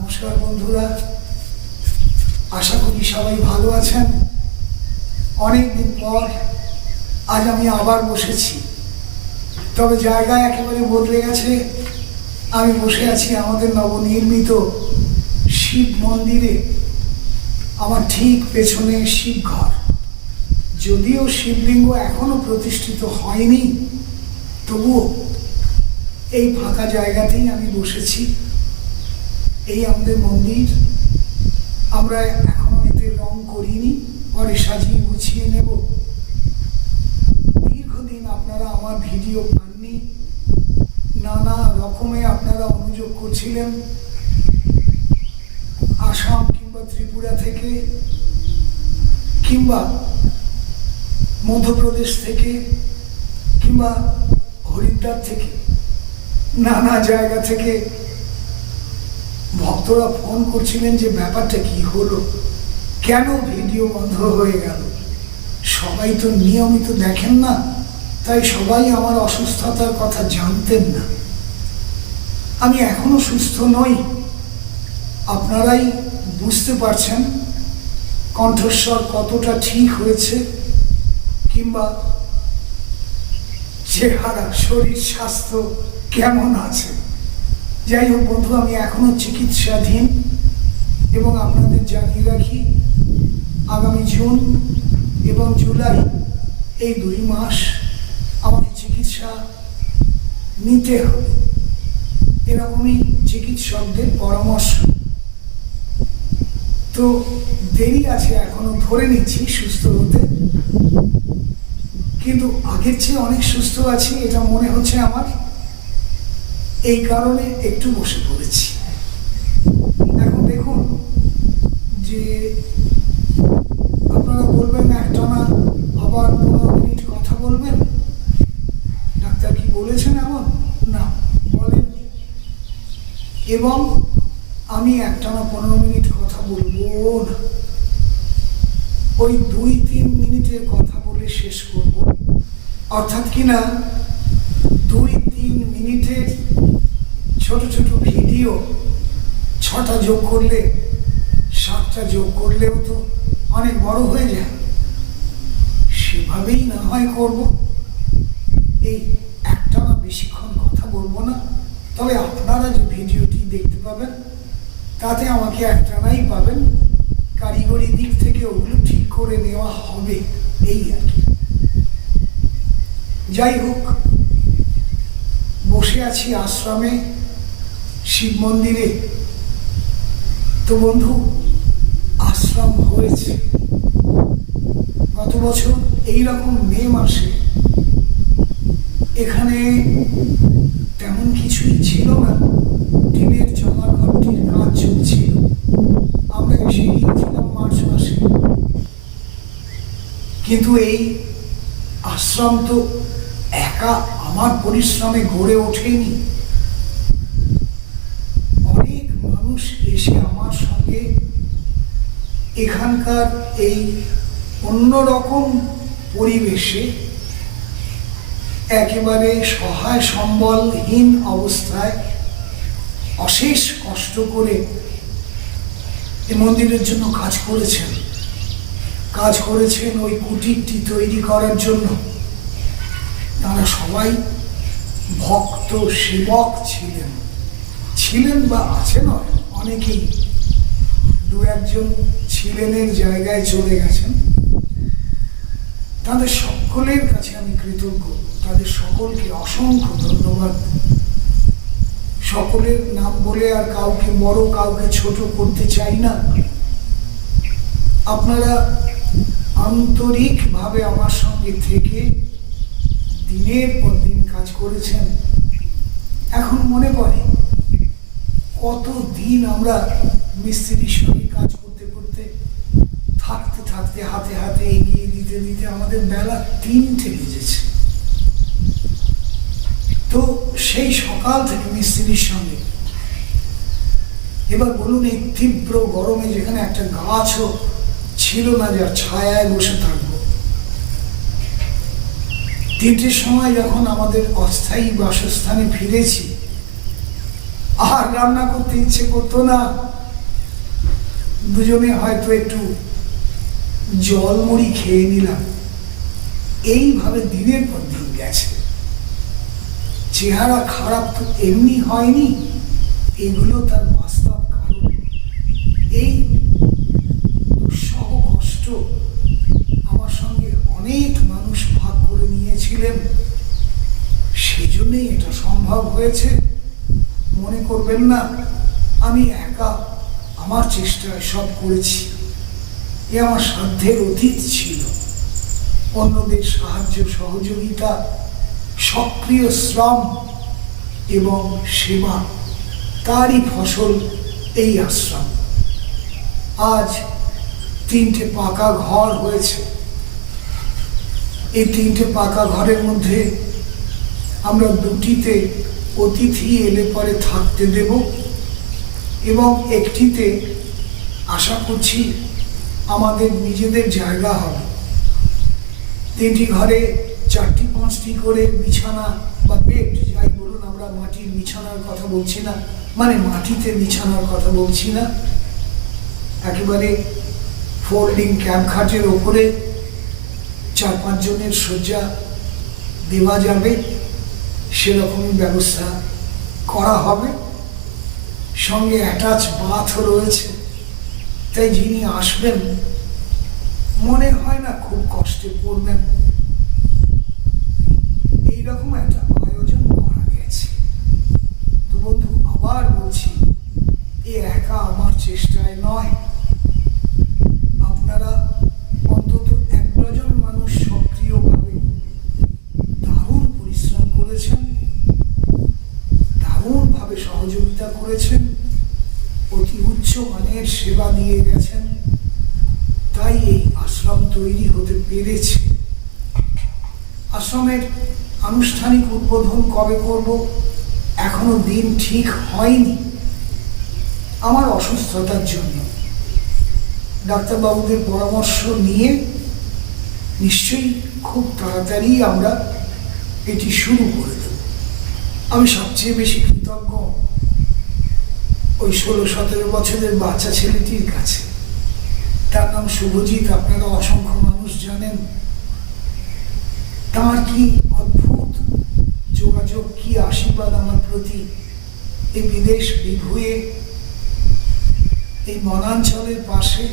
নমস্কার বন্ধুরা। আশা করি সবাই ভালো আছেন। অনেক দিন পর আজ আমি আবার বসেছি। তবে জায়গা একেবারে বদলে গেছে। আমি বসে আছি আমাদের নবনির্মিত শিব মন্দিরে। আমার ঠিক পেছনে শিবঘর। যদিও শিবলিঙ্গ এখনও প্রতিষ্ঠিত হয়নি, তবুও এই ফাঁকা জায়গাতেই আমি বসেছি। এই আমাদের মন্দির। আমরা এখনও এতে রং করিনি পরে সাজিয়ে গুছিয়ে নেব। দীর্ঘদিন আপনারা আমার ভিডিও পাননি। নানা রকমে আপনারা অনুযোগ করছিলেন। আসাম কিংবা ত্রিপুরা থেকে কিংবা মধ্যপ্রদেশ থেকে কিংবা হরিদ্বার থেকে, নানা জায়গা থেকে ভক্তরা ফোন করছিলেন যে ব্যাপারটা কি হলো? কেন ভিডিও বন্ধ হয়ে গেল? সবাই তো নিয়মিত দেখেন না, তাই সবাই আমার অসুস্থতার কথা জানতেন না। আমি এখনও সুস্থ নই। আপনারাই বুঝতে পারছেন কণ্ঠস্বর কতটা ঠিক হয়েছে, কিংবা চেহারা, শরীর স্বাস্থ্য কেমন আছে? যাই হোক বন্ধু আমি এখনও চিকিৎসাধীন এবং আপনাদের জানিয়ে রাখি, আগামী জুন এবং জুলাই এই দুই মাস আমাকে চিকিৎসা নিতে হবে। এরকমই চিকিৎসকদের পরামর্শ। তো দেরি আছে, এখনও ধরে নিচ্ছি সুস্থ হতে। কিন্তু আগের চেয়ে অনেক সুস্থ আছি, এটা মনে হচ্ছে আমার। এই কারণে একটু বসে পড়েছি। এখন দেখুন যে আপনারা বলবেন একটানা আবার পনেরো মিনিট কথা বলবেন? ডাক্তার কি বলেছেন এমন? না, বলেন। এবং আমি একটানা পনেরো মিনিট কথা বলব না। ওই দুই তিন মিনিটের কথা বলে শেষ করব। অর্থাৎ কিনা যোগ করলে, সাতটা যোগ করলেও তো অনেক বড় হয়ে যায়। সেভাবেই না হয় করব। এই একটা না বেশিক্ষণ কথা বলব না। তবে আপনারা যে ভিডিওটি দেখতে পাবেন, তাতে আমাকে একটানাই পাবেন, কারিগরি দিক থেকে ওগুলো ঠিক করে নেওয়া হবে, এই আর কি। যাই হোক, বসে আছি আশ্রমে, শিব মন্দিরে। তো বন্ধু, আশ্রম হয়েছে। গত বছর এই রকম মে মাসে এখানে তেমন কিছুই ছিল না। টিনের জমা ঘরটির কাজ চলছিল আমরা এসে গিয়েছিলাম মার্চ মাসে। কিন্তু এই আশ্রম তো একা আমার পরিশ্রমে গড়ে ওঠেনি। অনেক মানুষ এসে আমার এখানকার এই অন্যরকম পরিবেশে একেবারে সহায় সম্বলহীন অবস্থায় অশেষ কষ্ট করে এই মন্দিরের জন্য কাজ করেছেন। কাজ করেছেন ওই কুটিরটি তৈরি করার জন্য। তারা সবাই ভক্ত, সেবক ছিলেন। ছিলেন বা আছে নয় অনেকেই। দু একজন ছিলেনের জায়গায় চলে গেছেন। তাদের সকলের কাছে আমি কৃতজ্ঞ। তাদের সকলকে অসংখ্য ধন্যবাদ। সকলের নাম বলে আর কাউকে বড় কাউকে ছোট করতে চাই না। আপনারা আন্তরিকভাবে আমার সঙ্গে থেকে দিনের পর দিন কাজ করেছেন। এখন মনে পড়ে কত দিন আমরা মিস্ত্রির সঙ্গে কাজ করতে করতে থাকতে থাকতে হাতে হাতে এগিয়ে দিতে দিতে আমাদের বেলা তিনটে বেজেছে। তো সেই সকাল থেকে মিস্ত্রির সঙ্গে। এবার বলুন এই তীব্র গরমে যেখানে একটা গাছও ছিল না যার ছায়ায় বসে থাকব। তিনটের সময় যখন আমাদের অস্থায়ী বাসস্থানে ফিরেছি, আর রান্না করতে ইচ্ছে করতো না দুজনে হয়তো একটু জল মুড়ি খেয়ে নিলাম। এইভাবে দিনের পর দিন গেছে। চেহারা খারাপ তো এমনি হয়নি, এগুলো তার বাস্তব কারণ। এই দুঃসহ কষ্ট আমার সঙ্গে অনেক মানুষ ভাগ করে নিয়েছিলেন। সেজন্যই এটা সম্ভব হয়েছে। মনে করবেন না, আমি একা আমার চেষ্টায় সব করেছি। এ আমার সাধ্যের অতীত ছিল। অন্যদের সাহায্য, সহযোগিতা, সক্রিয় শ্রম এবং সেবা, তারই ফসল এই আশ্রম। আজ তিনটে পাকা ঘর হয়েছে। এই তিনটে পাকা ঘরের মধ্যে আমরা দুটিতে অতিথি এলে পরে থাকতে দেব। এবং একটিতে আশা করছি আমাদের নিজেদের জায়গা হবে। তিনটি ঘরে চারটি পাঁচটি করে বিছানা বা বেড যাই বলুন, আমরা মাটির বিছানার কথা বলছি না মানে মাটিতে বিছানার কথা বলছি না। একেবারে ফোল্ডিং ক্যাম্প খাটের ওপরে চার পাঁচজনের শয্যা দেওয়া যাবে, সেরকমই ব্যবস্থা করা হবে। সঙ্গে অ্যাটাচ বাথও রয়েছে। তাই যিনি আসবেন, মনে হয় না খুব কষ্টে পড়বেন। এইরকম একটা আয়োজন করা গেছে। তো বন্ধু, আবার বলছি, এ একা আমার চেষ্টায় নয় আপনারা অন্তত এক ডজন মানুষ সক্রিয়ভাবে দারুণ পরিশ্রম করেছেন দারুণভাবে সহযোগিতা করেছেন অতি উচ্চ মানের সেবা দিয়ে গেছেন তাই এই আশ্রম তৈরি হতে পেরেছে আশ্রমের আনুষ্ঠানিক উদ্বোধন কবে করব? এখনও দিন ঠিক হয়নি। আমার অসুস্থতার জন্য। ডাক্তারবাবুদের পরামর্শ নিয়ে নিশ্চয়ই খুব তাড়াতাড়ি আমরা এটি শুরু করে দেব। আমি সবচেয়ে বেশি কৃতজ্ঞ ওই ষোলো সতেরো বছরের বাচ্চা ছেলেটির কাছে। তার নাম শুভজিৎ, আপনারা অসংখ্য মানুষ জানেন। তার কি অদ্ভুত যোগাযোগ কি আশীর্বাদ আমার প্রতি? এই বিদেশ বিভুয়ে, এই বনাঞ্চলের পাশে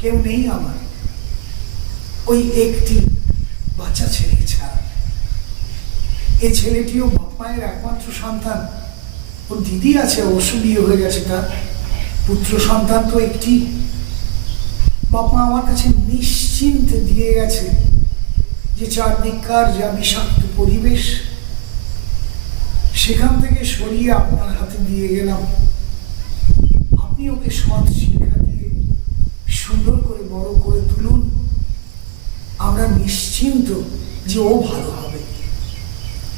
কেউ নেই আমার। ওই একটি বাচ্চা ছেলে ছাড়া। এই ছেলেটিও মায়ের একমাত্র সন্তান। ওর দিদি আছে অবশ্য হয়ে গেছে তার। পুত্র সন্তান তো একটি। বাপ মা আমার কাছে নিশ্চিন্তে দিয়ে গেছে যে চারদিককার যা বিষাক্ত পরিবেশ সেখান থেকে সরিয়ে আপনার হাতে দিয়ে গেলাম। আপনি ওকে সৎ শিক্ষা দিয়ে সুন্দর করে বড় করে তুলুন। আমরা নিশ্চিন্ত যে ও ভালো হবে।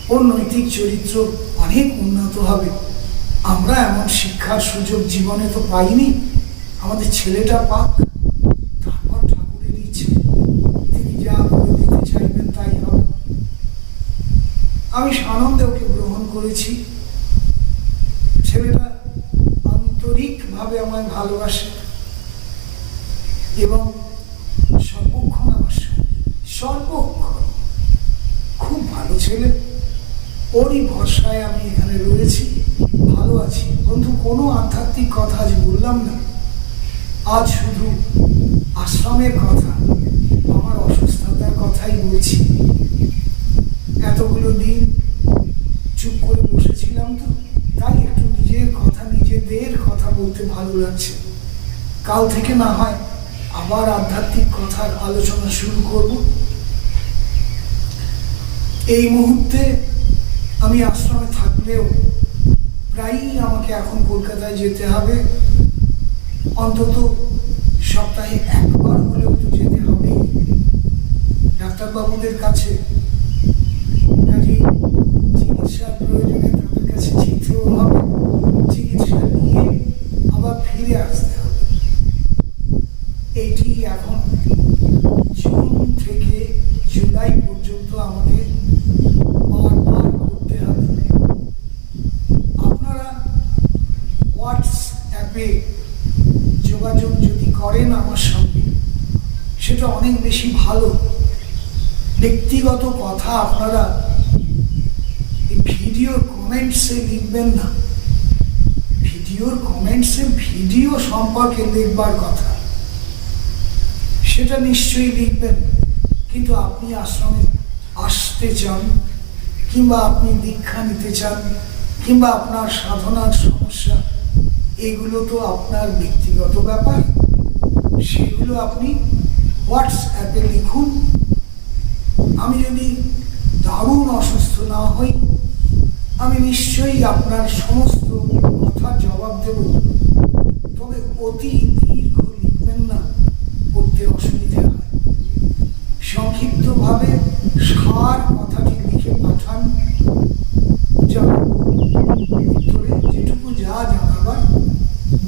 ওর নৈতিক চরিত্র অনেক উন্নত হবে। আমরা এমন শিক্ষার সুযোগ জীবনে তো পাইনি। আমাদের ছেলেটা পাক। তারপর ঠাকুরের ইচ্ছে। তিনি চাইবেন তাই আমি সানন্দে ওকে করেছি। ছেলেটা আন্তরিকভাবে আমায় ভালোবাসে এবং সর্বক্ষণ আমার সর্বক্ষণ। খুব ভালো ছেলে, ওরই ভরসায় আমি এখানে রয়েছি, ভালো আছি। বন্ধু, কোনো আধ্যাত্মিক কথা আজ বললাম না। আজ শুধু আশ্রমের কথা, আমার অসুস্থতার কথাই বলছি। এতগুলো দিন চুপ করে বসেছিলাম তো তাই একটু নিজের কথা নিজেদের কথা ভালো কাল থেকে না হয় আবার আধ্যাত্মিক কথার আলোচনা শুরু করব। এই মুহূর্তে আমি আশ্রমে থাকলেও প্রায়ই আমাকে এখন কলকাতায় যেতে হবে। অন্তত সপ্তাহে একবার হলেও তো যেতে হবে। ডাক্তারবাবুদের কাছে চিকিৎসার প্রয়োজনে তাদের কাছে যেতেও হবে। চিকিৎসা নিয়ে ফিরে আসতে হবে এইটি এখন জুন থেকে জুলাই পর্যন্ত আমাদের বারবার করতে হবে। আপনারা অ্যাপে যোগাযোগ যদি করেন আমার সঙ্গে, সেটা অনেক বেশি ভালো। ব্যক্তিগত কথা আপনারা এই ভিডিওর কমেন্টসে লিখবেন না। ভিডিওর কমেন্টসে ভিডিও সম্পর্কে লিখবার কথা। সেটা নিশ্চয়ই লিখবেন, কিন্তু আপনি আশ্রমে আসতে চান, কিংবা আপনি দীক্ষা নিতে চান, কিংবা আপনার সাধনার সমস্যা, এগুলো তো আপনার ব্যক্তিগত ব্যাপার। সেগুলো আপনি হোয়াটসঅ্যাপে লিখুন। আমি যদি দারুণ অসুস্থ না হই, আমি নিশ্চয়ই আপনার সমস্ত কথার জবাব দেব, তবে অতি দীর্ঘ লিখবেন না, পড়তে অসুবিধা হয়। সংক্ষিপ্তভাবে সার কথাটি লিখে পাঠান যেটুকু যা জানাবার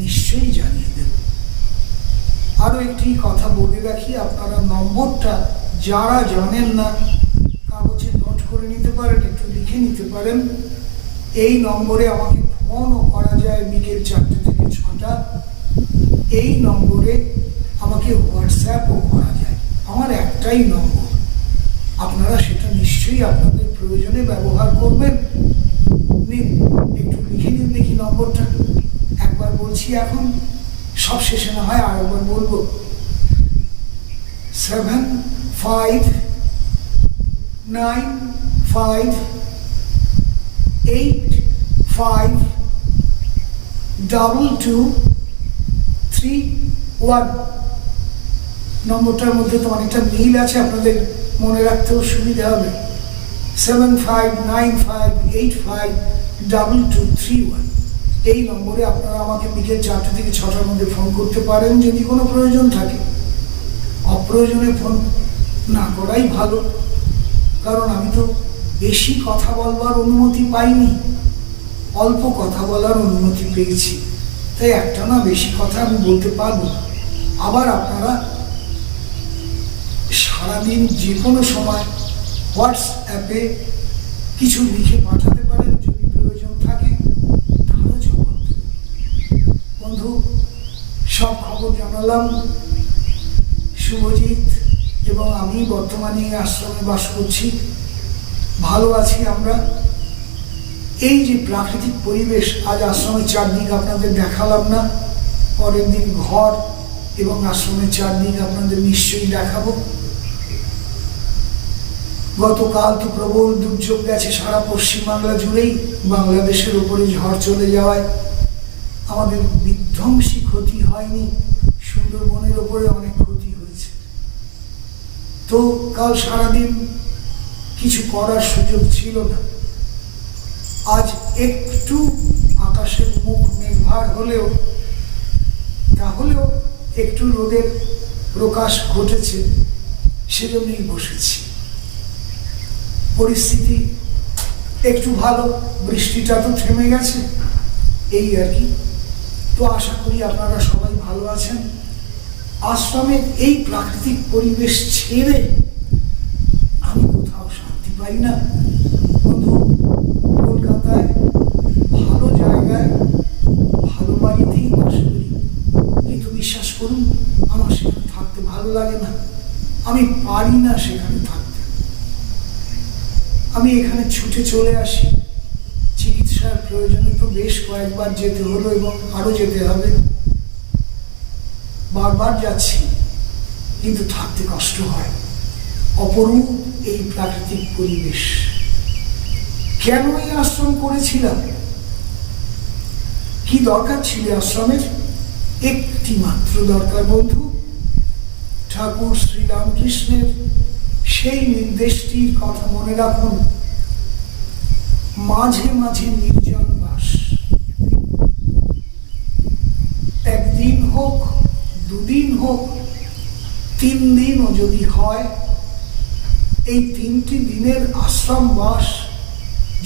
নিশ্চয়ই জানিয়ে দেব। আরও একটি কথা বলে রাখি, আপনারা নম্বরটা যারা জানেন না, কাগজে নোট করে নিতে পারেন, একটু লিখে নিতে পারেন। এই নম্বরে আমাকে ফোনও করা যায় বিকেল চারটে থেকে ছটা, এই নম্বরে আমাকে হোয়াটসঅ্যাপও করা যায়। আমার একটাই নম্বর। আপনারা সেটা নিশ্চয়ই আপনাদের প্রয়োজনে ব্যবহার করবেন। একটু লিখে নিন দেখি নম্বরটা। একবার বলছি এখন, সব শেষে না হয় আর একবার বলব। Seven five nine five eight five double two three one নম্বরটার মধ্যে তো অনেকটা মিল আছে, আপনাদের মনে রাখতেও সুবিধা হবে। Seven five nine five eight five double two three one এই নম্বরে আপনারা আমাকে বিকেল চারটে থেকে ছটার মধ্যে ফোন করতে পারেন যদি কোনো প্রয়োজন থাকে। অপ্রয়োজনে ফোন না করাই ভালো। কারণ আমি তো বেশি কথা বলবার অনুমতি পাইনি। অল্প কথা বলার অনুমতি পেয়েছি। তাই একটা না বেশি কথা আমি বলতে পারব আবার আপনারা সারাদিন যে কোনো সময় হোয়াটসঅ্যাপে কিছু লিখে পাঠাতে পারেন, যদি প্রয়োজন থাকে। তাহলে জবাব বন্ধু, সব খবর জানালাম। শুভজিৎ এবং আমি বর্তমানে আশ্রমে বাস করছি। ভালো আছি আমরা। এই যে প্রাকৃতিক পরিবেশ, আজ আশ্রমের চারদিক আপনাদের দেখালাম না। পরের দিন ঘর এবং আশ্রমের চারদিক আপনাদের নিশ্চয়ই দেখাবো। গতকাল তো প্রবল দুর্যোগ গেছে সারা পশ্চিমবাংলা জুড়েই, বাংলাদেশের উপরে ঝড় চলে যাওয়ায়। আমাদের বিধ্বংসী ক্ষতি হয়নি, সুন্দরবনের ওপরে অনেক ক্ষতি হয়েছে। তো কাল সারাদিন কিছু করার সুযোগ ছিল না। আজ একটু আকাশের মুখ নির্ভর হলেও, তাহলেও একটু রোদের প্রকাশ ঘটেছে, সেজন্যই বসেছি। পরিস্থিতি একটু ভালো, বৃষ্টিটা তো থেমে গেছে, এই আর কি। তো আশা করি আপনারা সবাই ভালো আছেন। আশ্রমের এই প্রাকৃতিক পরিবেশ ছেড়ে আমি কোথাও শান্তি পাই না বন্ধু কলকাতায় ভালো জায়গায় ভালো বাড়িতেই বাস করি কিন্তু বিশ্বাস করুন আমার সেখানে থাকতে ভালো লাগে না। আমি পারি না সেখানে থাকতে। আমি এখানে ছুটে চলে আসি। চিকিৎসার প্রয়োজনে তো বেশ কয়েকবার যেতে হলো এবং আরও যেতে হবে। বারবার যাচ্ছি, কিন্তু থাকতে কষ্ট হয়। অপরূপ এই প্রাকৃতিক পরিবেশ। কেন এই আশ্রম করেছিলাম? কি দরকার ছিল আশ্রমের? একটি মাত্র দরকার, বন্ধু। ঠাকুর শ্রীরামকৃষ্ণের সেই নির্দেশটির কথা মনে রাখুন। মাঝে মাঝে নির্জন বাস। একদিন হোক, দুদিন হোক, তিন দিনও যদি হয়, এই তিনটি দিনের আশ্রম বাস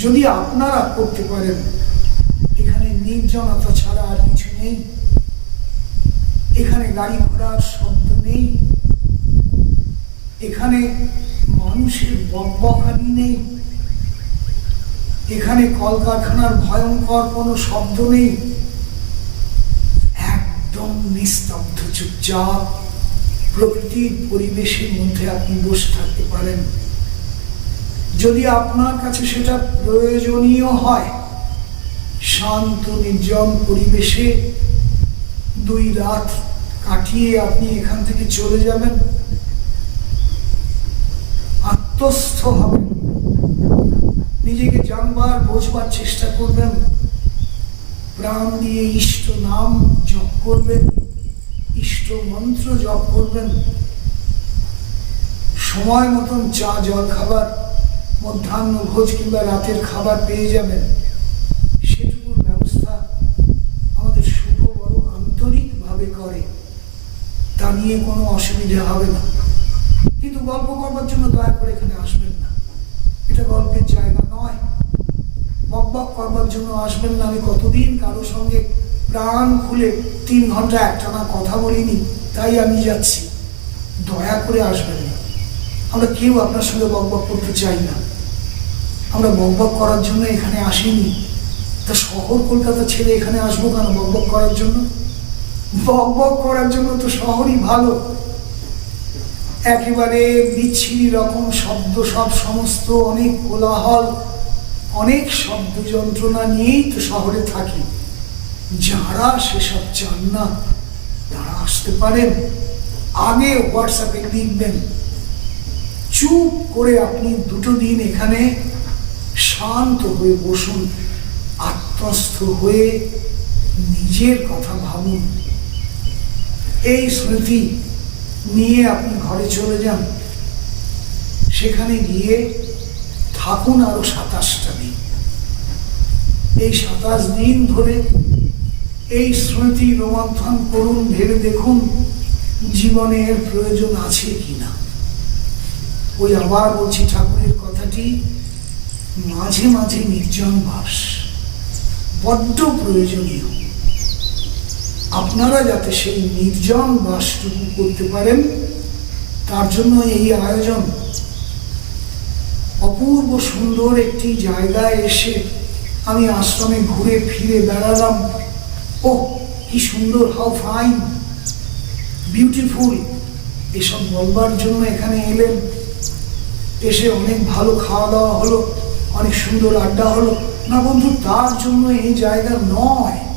যদি আপনারা করতে পারেন, এখানে নির্জনতা ছাড়া আর কিছু নেই। এখানে গাড়ি ঘোড়ার শব্দ নেই। এখানে মানুষের বকবকানি নেই। এখানে কলকারখানার ভয়ঙ্কর কোনো শব্দ নেই। একদম নিস্তব্ধ চুপচাপ প্রকৃতির পরিবেশের মধ্যে আপনি বসে থাকতে পারেন। যদি আপনার কাছে সেটা প্রয়োজনীয় হয়, শান্ত, নির্জন পরিবেশে দুই রাত কাটিয়ে আপনি এখান থেকে চলে যাবেন। আত্মস্থ হবেন নিজেকে জানবার, বোঝবার চেষ্টা করবেন। প্রাণ দিয়ে ইষ্ট নাম জপ করবেন। ইষ্ট মন্ত্র জপ করবেন। সময় মতন চা, জল খাবার, মধ্যাহ্ন ভোজ কিংবা রাতের খাবার পেয়ে যাবেন। সেটুকুর ব্যবস্থা আমাদের শুভ বড় আন্তরিকভাবে করে। তা নিয়ে কোনো অসুবিধা হবে না। কিন্তু গল্প করবার জন্য দয়া করে এখানে আসবেন না। এটা গল্পের জায়গা নয়। বক বক করবার জন্য আসবেন না। আমি কতদিন কারোর সঙ্গে প্রাণ খুলে তিন ঘণ্টা একটানা কথা বলিনি, তাই আমি যাচ্ছি। দয়া করে আসবেন না। আমরা কেউ আপনার সঙ্গে বক বক করতে চাই না। আমরা বক বক করার জন্য এখানে আসিনি। তা শহর কলকাতা ছেড়ে এখানে আসব কেন বক বক করার জন্য? বক বক করার জন্য তো শহরই ভালো। একেবারে বিচ্ছিরি রকম শব্দ, সব সমস্ত অনেক কোলাহল, অনেক শব্দ যন্ত্রণা নিয়েই তো শহরে থাকি। যারা সেসব চান না, তারা আসতে পারেন। আগে হোয়াটসঅ্যাপে লিখবেন। চুপ করে আপনি দুটো দিন এখানে শান্ত হয়ে বসুন, আত্মস্থ হয়ে নিজের কথা ভাবুন। এই স্মৃতি নিয়ে আপনি ঘরে চলে যান। সেখানে গিয়ে থাকুন আরও সাতাশটা দিন। এই সাতাশ দিন ধরে এই স্মৃতি রোমন্থন করুন, ভেবে দেখুন জীবনে এর প্রয়োজন আছে কিনা। ওই আবার বলছি ঠাকুরের কথাটি, মাঝে মাঝে নির্জন বাস, বড্ড প্রয়োজনীয়। আপনারা যাতে সেই নির্জন বাসটুকু করতে পারেন, তার জন্য এই আয়োজন। অপূর্ব সুন্দর একটি জায়গায় এসে আমি আশ্রমে ঘুরে ফিরে বেড়ালাম। ও কি সুন্দর, হাউ ফাইন! বিউটিফুল! এসব বলবার জন্য এখানে এলেন। এসে অনেক ভালো খাওয়া দাওয়া হলো, অনেক সুন্দর আড্ডা হলো। না বন্ধু, তার জন্য এই জায়গা নয়।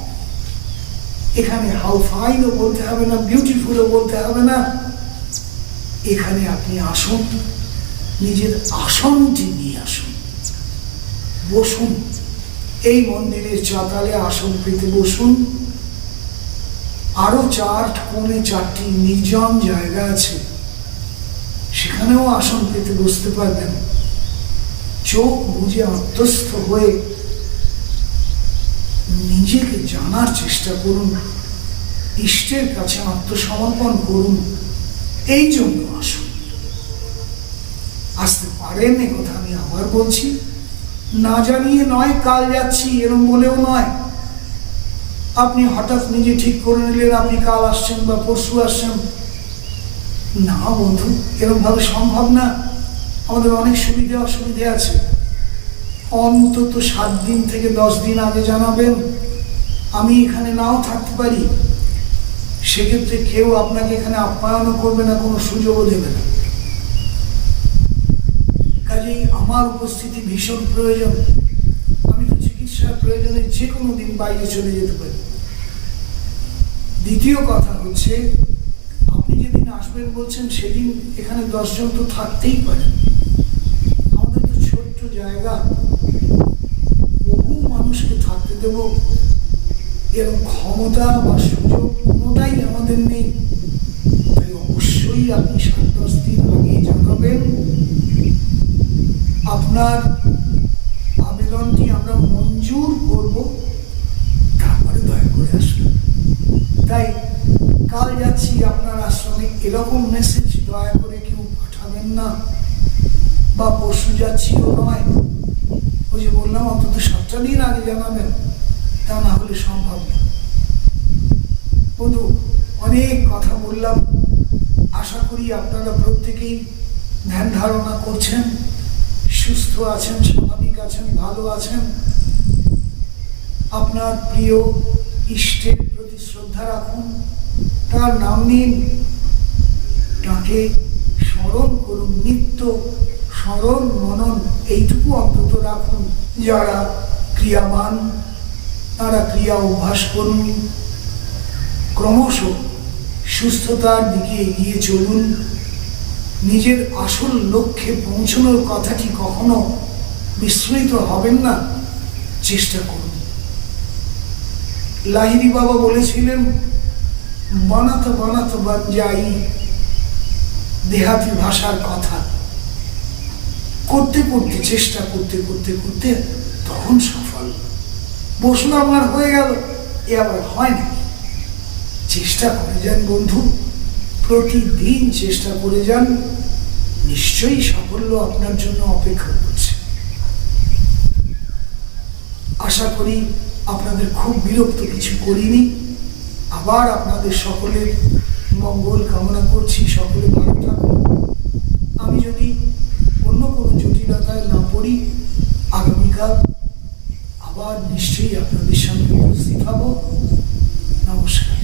এখানে হাউ ফাইনও বলতে হবে না বিউটিফুলও বলতে হবে না। এখানে আপনি আসুন, নিজের আসনটি নিয়ে আসুন। বসুন, এই মন্দিরের চাতালে আসন পেতে বসুন। আরও চার কোণে চারটি নির্জন জায়গা আছে। সেখানেও আসন পেতে বসতে পারবেন। চোখ বুঝে আত্মস্থ হয়ে নিজেকে জানার চেষ্টা করুন। ইষ্টের কাছে আত্মসমর্পণ করুন। এই জন্য আসুন। আসতে পারেন এ কথা আমি আবার বলছি। না জানিয়ে নয়, কাল যাচ্ছি, এরম বলেও নয়। আপনি হঠাৎ নিজে ঠিক করে নিলেন, আপনি কাল আসছেন বা পরশু আসছেন। না বন্ধু এরকম ভাবে সম্ভব না। আমাদের অনেক সুবিধে অসুবিধে আছে। অন্তত সাত দিন থেকে দশ দিন আগে জানাবেন, আমি এখানে নাও থাকতে পারি। সেক্ষেত্রে কেউ আপনাকে এখানে আপ্যায়নও করবে না, কোনো সুযোগও দেবে না। কাজেই আমার উপস্থিতি ভীষণ প্রয়োজন। আমি তো চিকিৎসার প্রয়োজনে যে কোনো দিন বাইরে চলে যেতে পারি। দ্বিতীয় কথা হচ্ছে, আপনি যেদিন আসবেন বলছেন, সেদিন এখানে দশজন তো থাকতেই পারেন। আমাদের তো ছোট্ট জায়গা। মানুষকে থাকতে দেব। এরকম ক্ষমতা বা সুযোগ কোনোটাই আমাদের নেই। তাই অবশ্যই আপনি সাত দশ দিন আগেই জানাবেন, আপনার আবেদনটি আমরা মঞ্জুর করব। তারপরে দয়া করে আসবেন। তাই কাল যাচ্ছি আপনার আশ্রমে। এরকম মেসেজ দয়া করে কেউ পাঠাবেন না। বা পরশু যাচ্ছিও নয়। ওই যে বললাম, অন্তত সাতটা দিন আগে জানাবেন। তা না হলে সম্ভব না। বন্ধু, অনেক কথা বললাম। আশা করি আপনারা প্রত্যেকেই ধ্যান ধারণা করছেন, সুস্থ আছেন, স্বাভাবিক আছেন, ভালো আছেন। আপনার প্রিয় ইষ্টের প্রতি শ্রদ্ধা রাখুন। তার নাম নিন। তাকে স্মরণ করুন নিত্য। স্মরণ মনন, এইটুকু অন্তত রাখুন। যারা ক্রিয়াবান তারা ক্রিয়া অভ্যাস করুন। ক্রমশ সুস্থতার দিকে এগিয়ে চলুন। নিজের আসল লক্ষ্যে পৌঁছানোর কথাটি কখনো বিস্মৃত হবেন না। চেষ্টা করুন। লাহিরি বাবা বলেছিলেন, বানাতে বানাতে যাই, দেহাতি ভাষার কথা। করতে করতে, চেষ্টা করতে করতে করতে তখন সফল। বসলাম আর হয়ে গেল। এ আবার হয় নাকি? চেষ্টা করে যান বন্ধু। প্রতিদিন চেষ্টা করে যান। নিশ্চয়ই সাফল্য আপনার জন্য অপেক্ষা করছে। আশা করি আপনাদের খুব বিরক্ত কিছু করিনি। আবার আপনাদের সকলের মঙ্গল কামনা করছি, সকলে ভালো থাকুন। আমি যদি জটিলতায় না পড়ি আগামীকাল আবার নিশ্চয়ই আপনাদের সামনে উপস্থিত হব। নমস্কার।